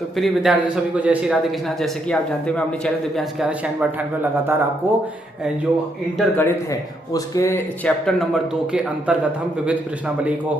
तो प्रिय विद्यार्थी सभी को जय श्री राधे कृष्णा। जैसे कि आप जानते हैं, मैं अपने चैनल दिव्यांश के 96 लगातार आपको जो इंटर गणित है उसके चैप्टर नंबर 2 के अंतर्गत हम विविध प्रश्नावली को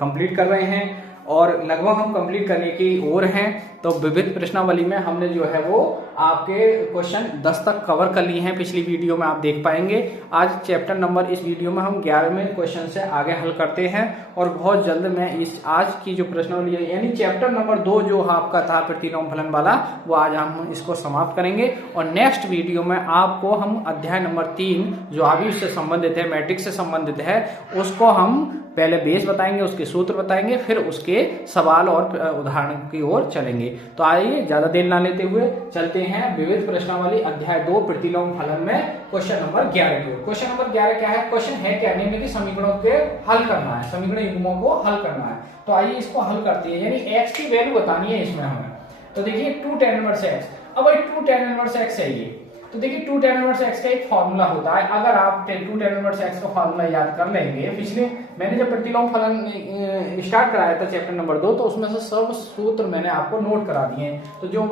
कंप्लीट कर रहे हैं और लगभग हम कंप्लीट करने की ओर हैं। तो विविध प्रश्नावली में हमने जो है वो आपके क्वेश्चन 10 तक कवर कर लिए हैं, पिछली वीडियो में आप देख पाएंगे। आज चैप्टर नंबर इस वीडियो में हम 11वें क्वेश्चन से आगे हल करते हैं और बहुत जल्द मैं इस आज की जो प्रश्नावली है यानी चैप्टर नंबर 2 जो आपका था प्रतिलोम फलन वाला, वो आज हम इसको समाप्त करेंगे और नेक्स्ट वीडियो में आपको हम अध्याय नंबर 3 जो आयुष से संबंधित है, मैट्रिक्स से संबंधित है, उसको हम पहले बेस बताएंगे, उसके सूत्र बताएंगे, फिर उसके सवाल और उदाहरण की ओर चलेंगे। तो आइए ज्यादा देर ना लेते हुए चलते हैं विविध प्रश्नावली अध्याय 2 प्रतिलोम फलन में क्वेश्चन नंबर 11 की ओर। क्वेश्चन नंबर 11 क्या है? क्वेश्चन है क्या निम्नलिखित समीकरणों के हल करना है, समीकरण युग्मों को हल करना है। तो आइए इसको हल करते हैं, यानी x की वैल्यू बतानी है इसमें हमें। तो देखिए 2 tan इनवर्स x, अब भाई 2 tan इनवर्स x है ये। तो देखिए 2 tan इनवर्स x का एक फॉर्मूला होता है। अगर आप 2 tan इनवर्स x का फॉर्मूला याद कर लेंगे, पिछले मैंने जब प्रतिलोम फलन स्टार्ट कराया था चैप्टर नंबर 2, तो उसमें से सब सूत्र मैंने आपको नोट करा दिए हैं। तो जो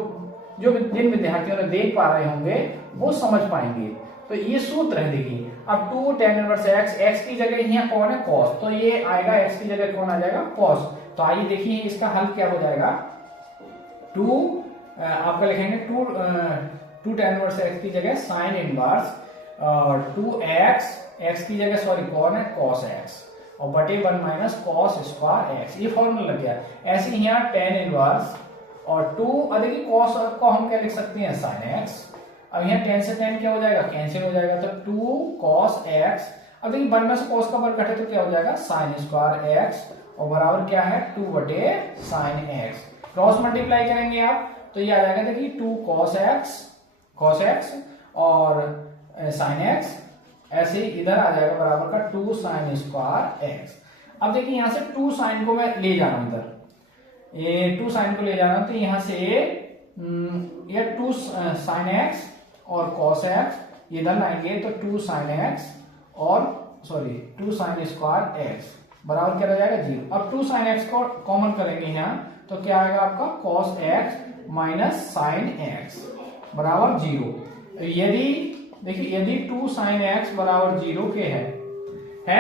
जिन विद्यार्थियों ने देख पा रहे होंगे वो समझ पाएंगे। तो ये सूत्र है, देखिए अब 2 tan इनवर्स x की जगह यहाँ कौन है? cos, तो ये आएगा x की जगह कौन आ जाएगा? cos। तो आइए देखिए इसका हल क्या हो जाएगा। 2 आपका लिखेंगे 2 tan इनवर्स x की जगह sin इनवर्स और 2x की जगह सॉरी कौन है? cos x और बटे 1 माइनस cos स्क्वायर x, ये फॉर्मूला लग गया। ऐसे ही यहाँ tan इनवर्स और 2 देखिए cos को हम क्या लिख सकते हैं? sin x। अब यहाँ tan से tan क्या हो जाएगा? कैंसिल हो जाएगा, तो 2 cos x। अब देखिए 1 में से cos का वर्ग घटे तो क्या हो जाएगा? sin स्क्वायर x और बराबर क्या है? 2 बटे sin x। क्रॉस मल्टीप्लाई करेंगे आप तो ये आ जाएगा, देखिए 2 cos x और sin x, ऐसे ही इधर आ जाएगा बराबर का 2 sin स्क्वायर x। अब देखिए यहाँ से 2 sin को मैं ले जा रहा हूं, इधर ये 2 sin को ले जा रहा हूं, तो यहाँ से ये 2 sin x और cos x इधर लाएंगे तो 2 sin x और सॉरी 2 sin स्क्वायर x बराबर क्या हो जाएगा? 0। अब 2 sin x को कॉमन करेंगे यहाँ तो क्या आएगा आपका? cos x minus sin x बराबर 0। यदि देखिए यदि 2 sin x बराबर 0 के है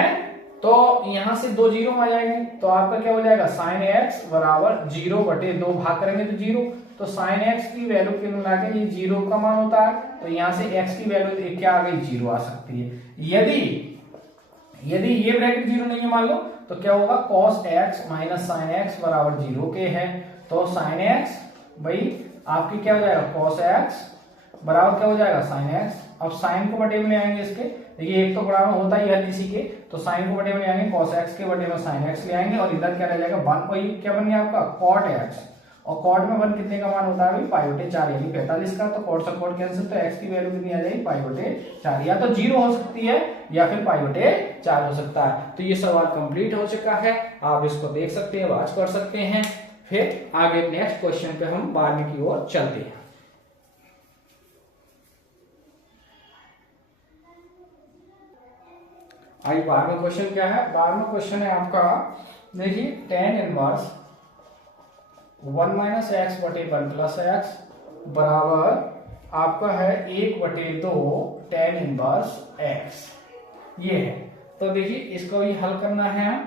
तो यहां से 2 जीरो आ जाएंगे, तो आपका क्या हो जाएगा? sin x बराबर 0 बटे 2 भाग करेंगे तो 0। तो sin x की वैल्यू के मिला के ये 0 का मान होता है, तो यहां से x की वैल्यू क्या आ गई? 0 आ सकती है। यदि ये ब्रैकेट 0 नहीं है मान लो, तो क्या होगा? cos x minus sin x बराबर 0 के है, तो sin x भाई आपकी क्या हो जाएगा? cos x बराबर क्या हो जाएगा? sin x। अब sin को बटे में ले आएंगे इसके, देखिए एक तो बड़ा होता ही है इसी के, तो sin को बटे में ले आएंगे, cos x के बटे में sin x ले आएंगे और इधर क्या रह जाएगा? 1 को क्या बन गया आपका? cot x और cot में 1 कितने का मान होता है? पाई बटे 4 यानी 45 का। तो cot से cot कैंसिल, तो x की वैल्यू कितनी आ जाएगी? पाई बटे 4। या तो 0 हो सकती है या फिर पाई बटे 4 हो सकता है। तो ये सवाल कंप्लीट हो चुका है, आप इसको देख सकते हैं, वाच कर सकते हैं। फिर आगे नेक्स्ट क्वेश्चन पे हम 12वीं की ओर चलते हैं। आइए 12वां क्वेश्चन क्या है? 12वां क्वेश्चन है आपका, देखिए tan इनवर्स 1 माइनस एक्स बटे 1 प्लस एक्स बराबर आपका है 1 बटे 2 tan इनवर्स x, ये है। तो देखिए इसको भी हल करना है,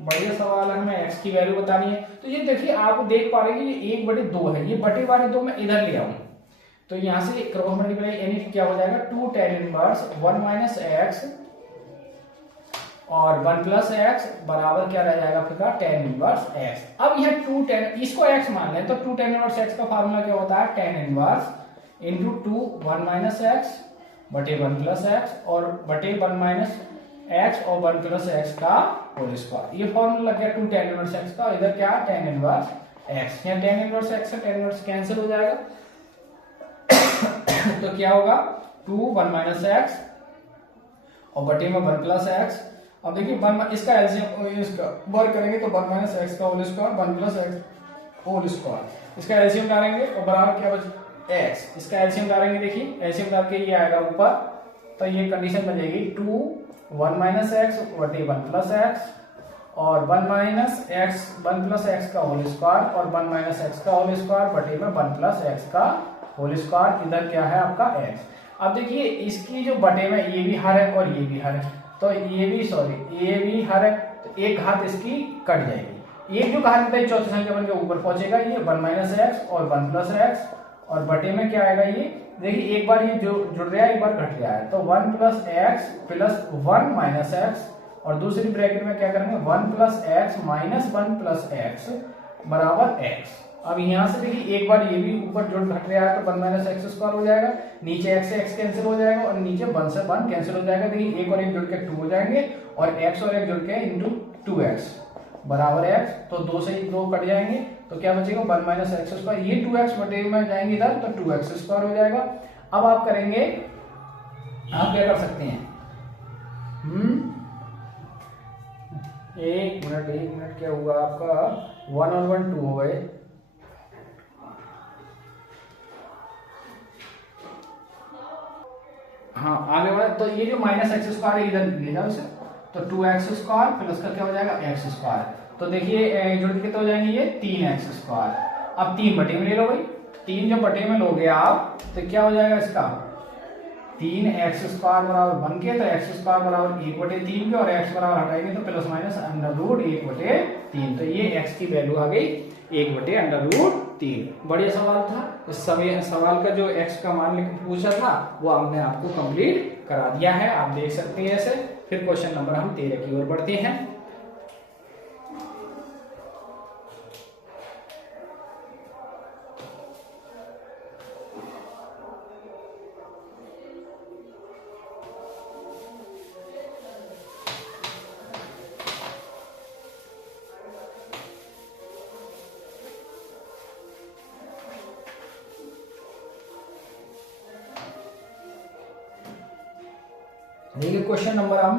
बढ़िया सवाल है, हमें x की वैल्यू बतानी है। तो ये देखिए आप देख पा रहे हैं ये 1 बटे 2 है, ये बटे वाले 2 मैं इधर ले आऊं तो यहां से क्रॉस मल्टीप्लाई यानी क्या हो जाएगा? 2 tan इनवर्स 1 माइनस एक्स और 1 प्लस एक्स बराबर क्या रह जाएगा फिर का? tan inverse x। अब यह 2 tan इसको x मान लें तो 2 tan इनवर्स x का फार्मूला क्या होता है? tan inverse into 2 1 minus x बटे 1 प्लस एक्स और बटे 1 माइनस एक्स और 1 प्लस एक्स का होल स्क्वायर, ये फॉर्मूला लग गया 2 tan इनवर्स x का। इधर क्या? tan inverse x। यहाँ tan इनवर्स x से tan इनवर्स कैंसिल हो जाएगा तो क्या होगा? 2 1 माइनस एक्स और बटे में 1 प्लस एक्स। अब देखिए 1 इसका एलसीएम इसका वर्क करेंगे तो 1 माइनस एक्स का whole square 1 plus X whole square, इसका एलसीएम डालेंगे और बराबर क्या बच? x। इसका एलसीएम डालेंगे, देखिए एलसीएम डाल के ये आएगा ऊपर, तो ये कंडीशन बन जाएगी 2 1 माइनस एक्स बटे 1 प्लस एक्स और 1 माइनस एक्स 1 प्लस एक्स का होल स्क्वायर और 1 माइनस एक्स का होल स्क्वायर बटे में 1 प्लस एक्स का होल स्क्वायर, इधर क्या है आपका एक्स। अब देखिए इसकी जो बटे में ये भी हर है और ये भी हर है, तो ये भी हर है, तो एक घात इसकी कट जाएगी, एक जो घात होता है चौथी संख्या बन के ऊपर पहुंचेगा, ये 1 माइनस एक्स और 1 प्लस एक्स, और बटे में क्या आएगा ये, देखिए एक बार ये जो जुड़ रहा है एक बार घट रहा है, तो 1 plus x plus 1 minus x, और दूसरी ब्रैकेट में क्या करेंगे 1 plus x minus 1 plus x बराबर एक्स। अब यहाँ से देखिए एक बार ये भी ऊपर जुड़ घट रहा है तो 1 माइनस एक्स स्क्वायर हो जाएगा, नीचे एक्स से एक्स कैंसिल हो जाएगा और नीचे 1 से 1 कैंसिल हो जाएगा। देखिए एक और एक जुड़ के 2 हो जाएंगे और एक्स और एक जुड़ के इंटू 2x बराबर एक्स, तो 2 से 2 कट जाएंगे तो क्या बचेगा 1 माइनस एक्स स्क्वायर, ये 2x बटे में जाएंगे इधर तो 2x स्क्वायर हो जाएगा। अब आप करेंगे, आप क्या कर सकते हैं, एक मिनट क्या हुआ आपका, 1 और 1 2 हो गए, हाँ आगे बढ़े, तो ये जो माइनस एक्स स्क्वायर है इधर ले जाओ इसे, तो 2x स्क्वायर प्लस का क्या हो जाएगा एक्स स्क्वायर, तो देखिए जुड़ के कितने हो जाएंगे ये 3x स्क्वायर। अब 3 बटे में ले लो भाई, 3 जब बटे में लोगे आप तो क्या हो जाएगा इसका 3x स्क्वायर बराबर बन के, तो x स्क्वायर बराबर 1 बटे 3 के और x बराबर हटाएंगे तो प्लस माइनस अंडर रूट 1 बटे 3, तो ये x की वैल्यू आ गई 1 बटे अंडर रूट 3। बढ़िया सवाल था, इस सवाल का जो x का मान पूछा था वो हमने आपको कंप्लीट करा दिया है, आप देख सकते हैं ऐसे। फिर क्वेश्चन नंबर हम 13 की ओर बढ़ते हैं। देखिए क्वेश्चन नंबर हम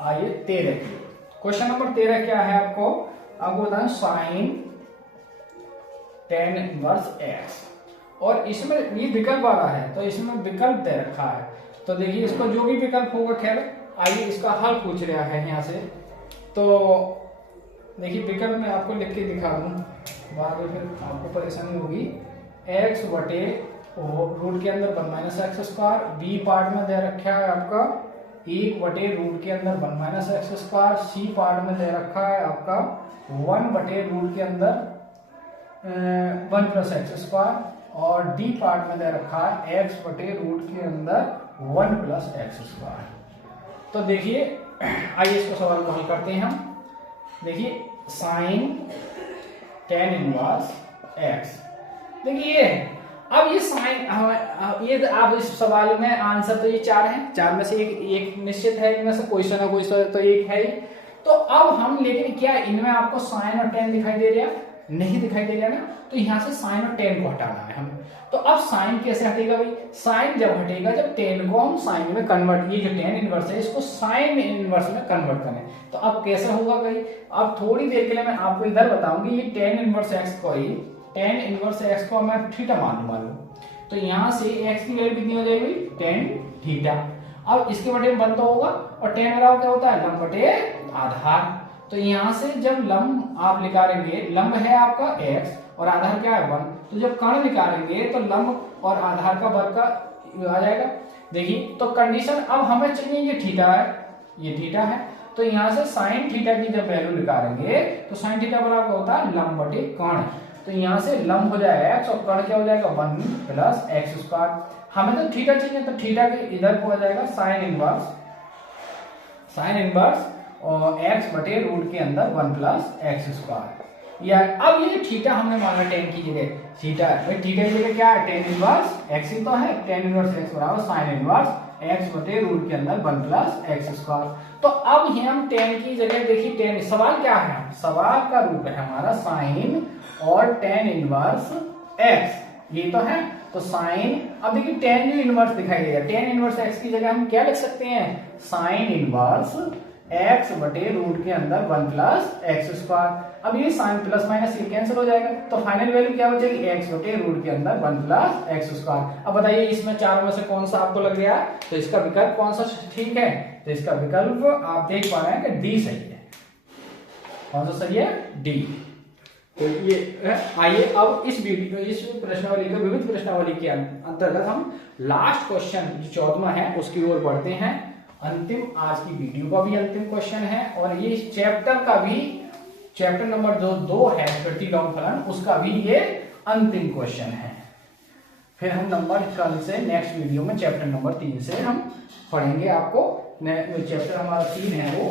आइए 13 की। क्वेश्चन नंबर 13 क्या है, आपको बताएं साइन tan इनवर्स x, और इसमें ये विकल्प आ रहा है तो इसमें विकल्प दे रखा है, तो देखिए इसको जो भी विकल्प होगा, खैर आइए इसका हल पूछ रहा है यहाँ से, तो देखिए विकल्प में आपको लिख के दिखा दूं, बाद में फिर आपको परेशानी होगी। x बटे रूट के अंदर 1 minus X square, B part में दे रखा है आपका 1 बटे रूट के अंदर 1 minus X square, C part में दे रखा है आपका 1 बटे रूट के अंदर 1 प्लस एक्स स्क्वायर, और डी पार्ट में दे रखा है x बटे रूट के अंदर 1 प्लस एक्स स्क्वायर। तो देखिए आइए इसको सवाल को हल करते हैं हम। देखिए साइन tan इनवर्स x, देखिए अब ये साइन, ये आप इस सवाल में आंसर तो ये 4 हैं, 4 में से एक निश्चित है, इनमें से कोई ना कोई तो एक है ही। तो अब हम, लेकिन क्या इनमें आपको साइन और tan दिखाई दे रहा है, नहीं दिखाई दे रहा ना, तो यहाँ से साइन और tan को हटाना है हमें। तो अब साइन कैसे हटेगा भाई, साइन जब हटेगा जब tan को हम साइन में कन्वर्ट, ये जो tan इनवर्स है इसको साइन इनवर्स में कन्वर्ट करें, तो अब कैसे होगा भाई, अब थोड़ी देर के लिए मैं आपको इधर बताऊंगी। ये tan इनवर्स x को ही tan इनवर्स x को मैं थीटा मान लूं, तो यहाँ से x की वैल्यू कितनी हो जाएगी tan थीटा। अब इसके बटे में बंद तो होगा, और tan बराबर क्या होता है लंब बटे आधार, तो यहाँ से जब लंब आप निकालेंगे, लंब है आपका x और आधार क्या है 1, तो जब कर्ण निकालेंगे तो लंब और आधार का वर्ग का आ जाएगा। देखिए तो कंडीशन अब हमें चाहिए, ये थीटा है, ये थीटा है, तो यहाँ से साइन थीटा की जब वैल्यू निकालेंगे तो साइन थीटा बराबर होता है लंब बटे कर्ण, तो यहाँ से लंब हो जाएगा x और कर्ण क्या हो जाएगा 1 प्लस एक्स स्क्वायर। हमें तो थीटा चाहिए, तो थीटा के इधर हो जाएगा साइन इनवर्स और x बटे रूट के अंदर 1 प्लस एक्स स्क्वायर। या अब ये थीटा हमने माना tan की जगह थीटा, भाई थीटा की जगह क्या है tan इनवर्स x ही तो है, tan इनवर्स x बराबर साइन इनवर्स x बटे रूट के अंदर 1 प्लस एक्स स्क्वायर। तो अब हम tan की जगह देखिए, tan सवाल क्या है, सवाल का रूप है हमारा साइन और tan इनवर्स x, ये तो है, तो साइन, अब देखिए tan जो इनवर्स दिखाई देगा, tan इनवर्स x की जगह हम क्या लिख सकते हैं साइन इनवर्स x बटे रूट के अंदर 1 प्लस एक्स स्क्वायर। अब ये साइन प्लस माइनस ये कैंसिल हो जाएगा, तो फाइनल वैल्यू क्या बचेगी x बटे रूट के अंदर 1 प्लस एक्स स्क्वायर। अब बताइए इसमें चारों में से कौन सा आपको लग गया, तो इसका विकल्प कौन सा ठीक है, तो इसका विकल्प आप देख पा रहे हैं कि डी सही है। कौन सा सही है? डी। तो ये आइए अब इस प्रश्नावली का विविध प्रश्नावली के अंतर्गत हम लास्ट क्वेश्चन जो 14वां है उसकी ओर बढ़ते हैं। अंतिम आज की वीडियो का भी अंतिम क्वेश्चन है और ये चैप्टर का भी चैप्टर नंबर जो 2 है प्रतिलोम फलन उसका भी ये अंतिम क्वेश्चन है। फिर हम कल से नेक्स्ट वीडियो में चैप्टर नंबर 3 से हम पढ़ेंगे। आपको चैप्टर हमारा 3 है वो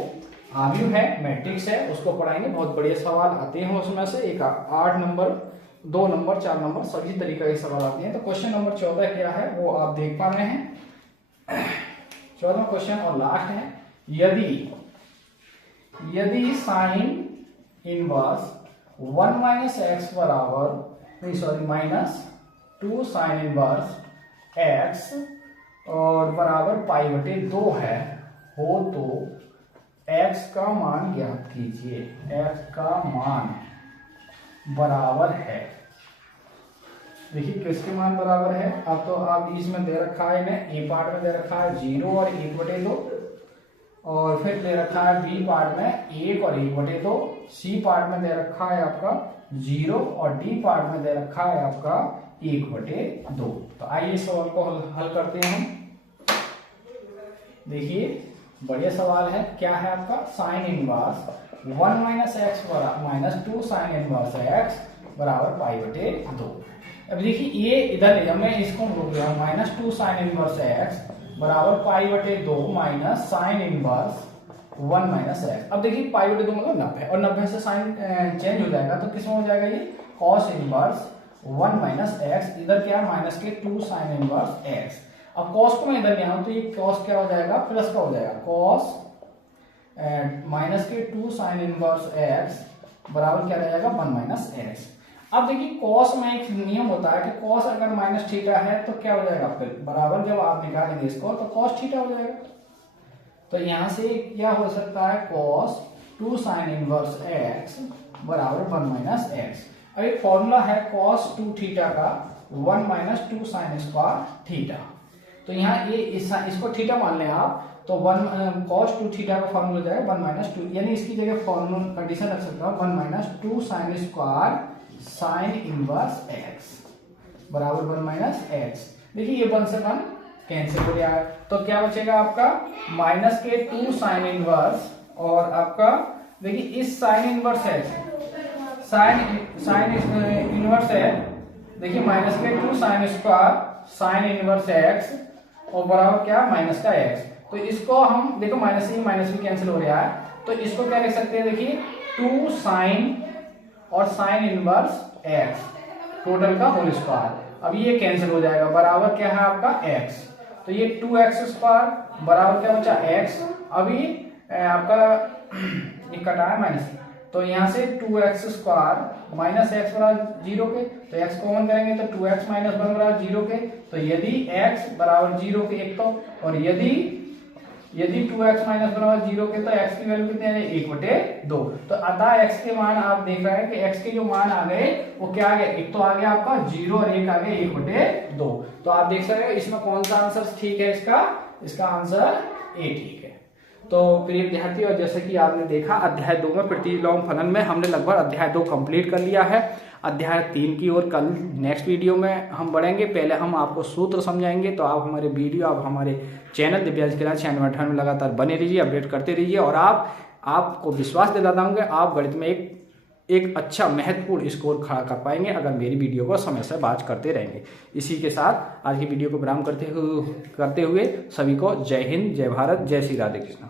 आव्यूह है, मैट्रिक्स है, उसको पढ़ाएंगे। बहुत बढ़िया सवाल आते हैं उसमें से, एक 8 नंबर, 2 नंबर, 4 नंबर सभी तरीके के सवाल आते हैं। तो क्वेश्चन नंबर 14 क्या है वो आप देख पा रहे हैं। 14वां क्वेश्चन और लास्ट है, यदि साइन इनवर्स 1 माइनस एक्स बराबर माइनस 2 साइन इनवर्स एक्स और बराबर पाई बटे 2 है हो तो x का मान ज्ञात कीजिए। x का मान बराबर है, देखिए किसके मान बराबर है। अब तो आप इसमें दे रखा है, इन्हें ए पार्ट में दे रखा है 0 और 1/2 और फिर दे रखा है बी पार्ट में 1 और 1/2, सी पार्ट में दे रखा है आपका 0 और डी पार्ट में दे रखा है आपका 1/2। तो आइए सवाल को हल करते हैं हम। देखिए बढ़िया सवाल है, क्या है आपका sine inverse 1 minus x minus 2 sine inverse x बराबर पाई बटे 2। अब देखिए ये इधर ले, मैं इसको रोक दिया माइनस 2 साइन इनवर्स एक्स बराबर पाई बटे 2 minus sine inverse 1 minus x. अब देखिए पाई बटे 2 मतलब 90 और 90 से साइन चेंज हो जाएगा तो किसमें हो जाएगा ये कॉस इनवर्स 1 माइनस एक्स, इधर क्या माइनस के 2 साइन इनवर्स एक्स। अब कॉस को मैं इधर ले आऊं तो ये कॉस क्या हो जाएगा प्लस का हो जाएगा, कॉस माइनस के 2 साइन इनवर्स एक्स बराबर क्या रह जाएगा 1 माइनस एक्स। अब देखिए कॉस में एक नियम होता है कि कॉस अगर माइनस थीटा है तो क्या हो जाएगा फिर बराबर, जब आप निकालेंगे इसको तो कॉस थीटा हो जाएगा। तो यहां से क्या हो सकता है कॉस 2 साइन इनवर्स एक्स बराबर 1 माइनस एक्स। अब एक फॉर्मूला है कॉस 2 थीटा का 1 माइनस 2 साइन स्क्वायर थीटा। तो यहाँ ये इसको थीटा मान लें आप तो 1 cos 2 थीटा का फॉर्मूला जाएगा 1 माइनस 2, यानी इसकी जगह फॉर्मूला कंडीशन रख सकता हूँ 1 minus 2 sine square sine inverse x बराबर 1 माइनस एक्स। देखिए ये 1 से 1 कैंसिल हो गया है तो क्या बचेगा आपका माइनस के 2 साइन इनवर्स और आपका देखिए इस sine inverse x sine inverse है, देखिए माइनस के 2 sine square sine inverse x और बराबर क्या माइनस का एक्स। तो इसको हम देखो माइनस भी कैंसिल हो रहा है तो इसको क्या लिख सकते हैं, देखिए 2 साइन और साइन इनवर्स एक्स टोटल का होल स्क्वायर। अब ये कैंसिल हो जाएगा बराबर क्या है आपका एक्स, तो ये 2x स्क्वायर बराबर क्या बचा x। अभी आपका ये कटा है माइनस तो यहाँ से 2x स्क्वायर माइनस एक्स बराबर 0 के, तो x कॉमन करेंगे तो 2x माइनस 1 बराबर 0 के। तो यदि x बराबर 0 के एक तो और यदि 2x माइनस बराबर 0 के तो x की वैल्यू कितनी आ जाएगी 1/2। तो अतः x के मान आप देख रहे हैं कि x के जो मान आ गए वो क्या आ गए, एक तो आ गया आपका 0 और एक आ गया 1/2। तो आप देख सकते हैं इसमें कौन सा आंसर ठीक है, इसका आंसर ए ठीक है। तो प्रिय विद्यार्थी और जैसे कि आपने देखा अध्याय 2 में प्रतिलोम फलन में हमने लगभग अध्याय 2 कंप्लीट कर लिया है। अध्याय 3 की ओर कल नेक्स्ट वीडियो में हम बढ़ेंगे। पहले हम आपको सूत्र समझाएंगे, तो आप हमारे वीडियो आप हमारे चैनल दिव्यांश क्लास चैनल में लगातार बने रहिए, अपडेट करते रहिए और आपको विश्वास दिलाता हूँ कि आप गणित में एक अच्छा महत्वपूर्ण स्कोर खड़ा कर पाएंगे अगर मेरी वीडियो को समय से वॉच करते रहेंगे। इसी के साथ आज की वीडियो को विराम करते हुए सभी को जय हिंद, जय भारत, जय श्री राधे कृष्ण।